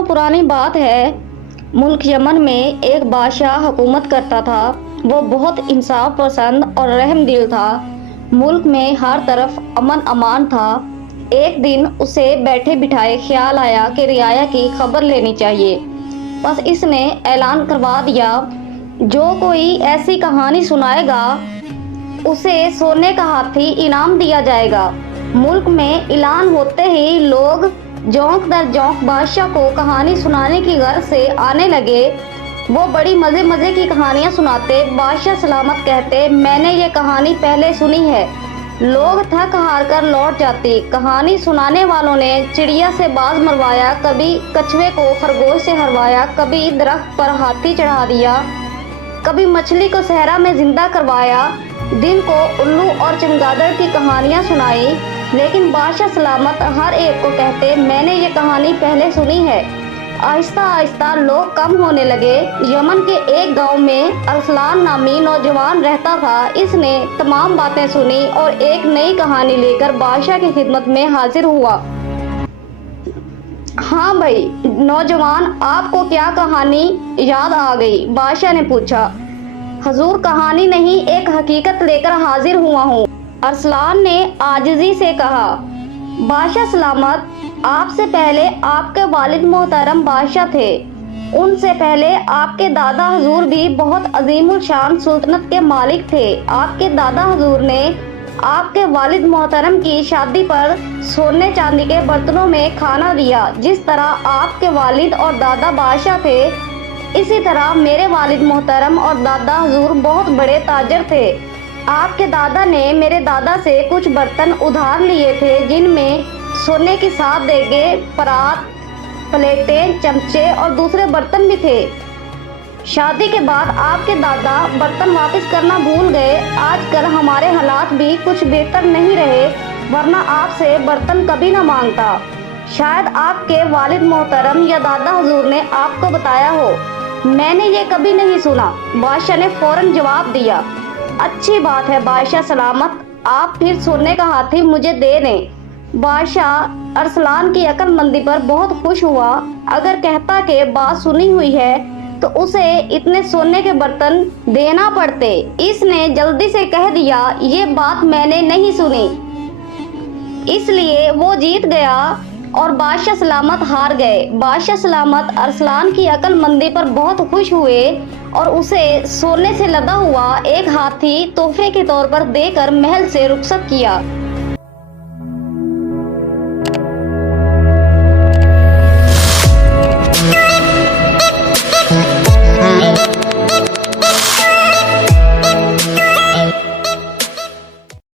दिनों पुरानी बात है। मुल्क यमन में एक बादशाह हुकूमत करता था। वो बहुत इंसाफ पसंद और रहम दिल था। मुल्क में हर तरफ अमन अमान था। एक दिन उसे बैठे बिठाए ख्याल आया कि रियाया की खबर लेनी चाहिए। बस इसने ऐलान करवा दिया, जो कोई ऐसी कहानी सुनाएगा उसे सोने का हाथी इनाम दिया जाएगा। मुल्क में ऐलान होते ही लोग जोंक दर जोंक बादशाह को कहानी सुनाने की गर्ज से आने लगे। वो बड़ी मजे मजे की कहानियां सुनाते। बादशाह सलामत कहते, मैंने ये कहानी पहले सुनी है। लोग थक हार कर लौट जाते। कहानी सुनाने वालों ने चिड़िया से बाज मरवाया, कभी कछुए को खरगोश से हरवाया, कभी दरख्त पर हाथी चढ़ा दिया, कभी मछली को सहरा में जिंदा करवाया, दिन को उल्लू और चमगादड़ की कहानियां सुनाई। लेकिन बादशाह सलामत हर एक को कहते, मैंने ये कहानी पहले सुनी है। आहिस्ता आहिस्ता लोग कम होने लगे। यमन के एक गांव में अरसलान नामी नौजवान रहता था। इसने तमाम बातें सुनी और एक नई कहानी लेकर बादशाह की खिदमत में हाजिर हुआ। हाँ भाई नौजवान, आपको क्या कहानी याद आ गई? बादशाह ने पूछा। हजूर, कहानी नहीं, एक हकीकत लेकर हाजिर हुआ हूँ, अरसलान ने आजिजी से कहा। बादशाह सलामत, आपसे पहले आपके वालिद मोहतरम बादशाह थे। उनसे पहले आपके दादा हजूर भी बहुत अजीमुल शान सुल्तनत के मालिक थे। आपके दादा हजूर ने आपके वालिद मोहतरम की शादी पर सोने चांदी के बर्तनों में खाना दिया। जिस तरह आपके वालिद और दादा बादशाह थे, इसी तरह मेरे वालिद मोहतरम और दादा हजूर बहुत बड़े ताजर थे। आपके दादा ने मेरे दादा से कुछ बर्तन उधार लिए थे, जिनमें सोने की 7 देगे, परात, प्लेटें, चमचे और दूसरे बर्तन भी थे। शादी के बाद आपके दादा बर्तन वापस करना भूल गए। आजकल हमारे हालात भी कुछ बेहतर नहीं रहे, वरना आपसे बर्तन कभी ना मांगता। शायद आपके वालिद मोहतरम या दादा हजूर ने आपको बताया हो। मैंने ये कभी नहीं सुना। बादशाह ने फौरन जवाब दिया। अच्छी बात है बादशाह सलामत, आप फिर सोने का हाथी मुझे दे दें। बादशाह अरसलान की अक्लमंदी पर बहुत खुश हुआ। अगर कहता कि बात सुनी हुई है तो उसे इतने सोने के बर्तन देना पड़ते। इसने जल्दी से कह दिया, ये बात मैंने नहीं सुनी। इसलिए वो जीत गया और बादशाह सलामत हार गए। बादशाह सलामत अरसलान की अक्लमंदी पर बहुत खुश हुए और उसे सोने से लदा हुआ एक हाथी तोहफे के तौर पर देकर महल से रुखसत किया।